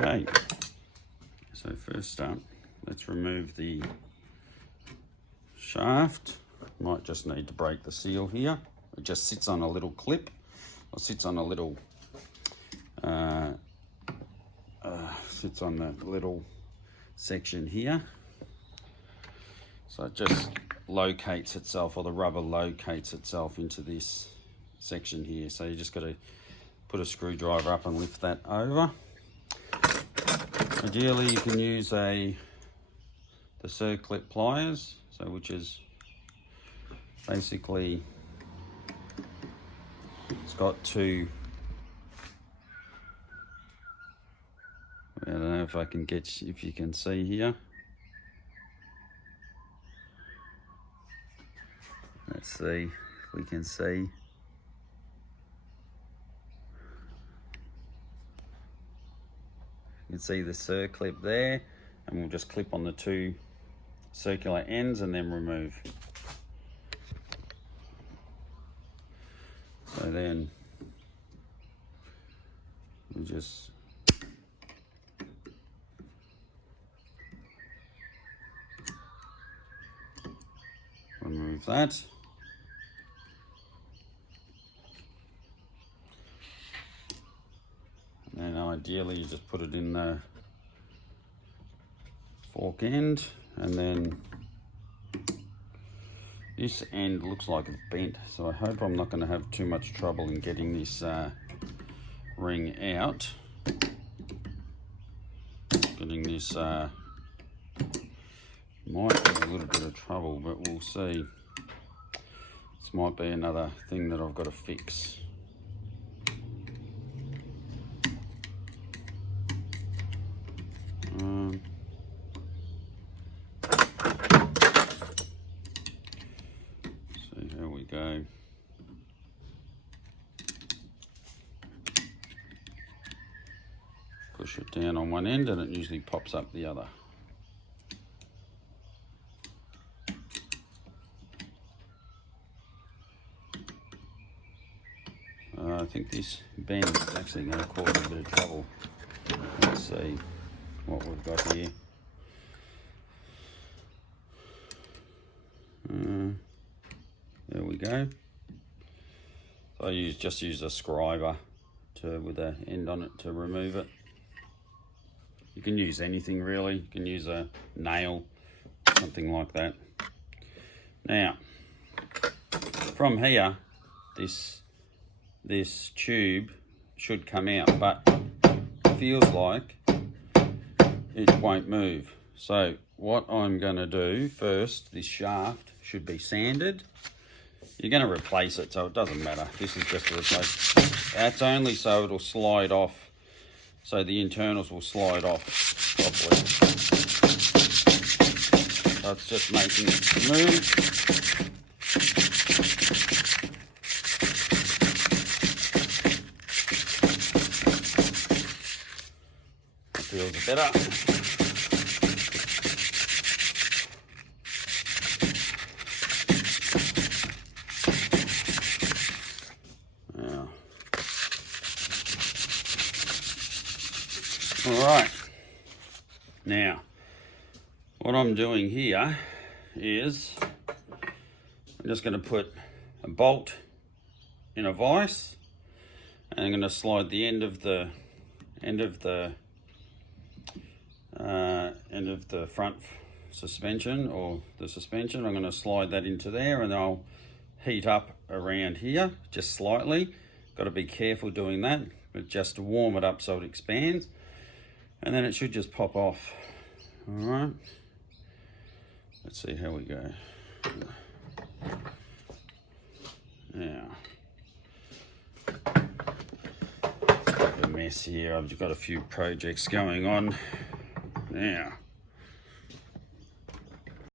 Okay, so first up, let's remove the shaft. Might just need to break the seal here. It just sits on a little clip, or sits on a little, sits on the little section here. So it just locates itself, or the rubber locates itself into this section here. So you just got to put a screwdriver up and lift that over. Ideally, you can use the circlip pliers, so which is basically, it's got two, I don't know if I can get, if you can see here. Let's see if we can see. You can see the circlip there, and we'll just clip on the two circular ends and then remove. So then we just remove that. And ideally you just put it in the fork end, and then this end looks like it's bent, so I hope I'm not going to have too much trouble in getting this ring out. Getting this might be a little bit of trouble, but we'll see. This might be another thing that I've got to fix. So here we go. Push it down on one end and it usually pops up the other. I think this bend is actually going to cause a bit of trouble. Let's see what we've got here. There we go. So I just use a scriber with an end on it to remove it. You can use anything really. You can use a nail, something like that. Now, from here, this tube should come out, but it feels like it won't move. So what I'm going to do first, this shaft should be sanded. You're going to replace it, so it doesn't matter. This is just a replace. That's only so it'll slide off, so the internals will slide off properly. So it's just making it smooth. That feels better. All right, now what I'm doing here is I'm just going to put a bolt in a vise, and I'm going to slide the end of the front suspension, or the suspension. I'm going to slide that into there, and I'll heat up around here just slightly. Got to be careful doing that, but just to warm it up so it expands. And then it should just pop off. All right. Let's see how we go. Now, a mess here. I've got a few projects going on. Now,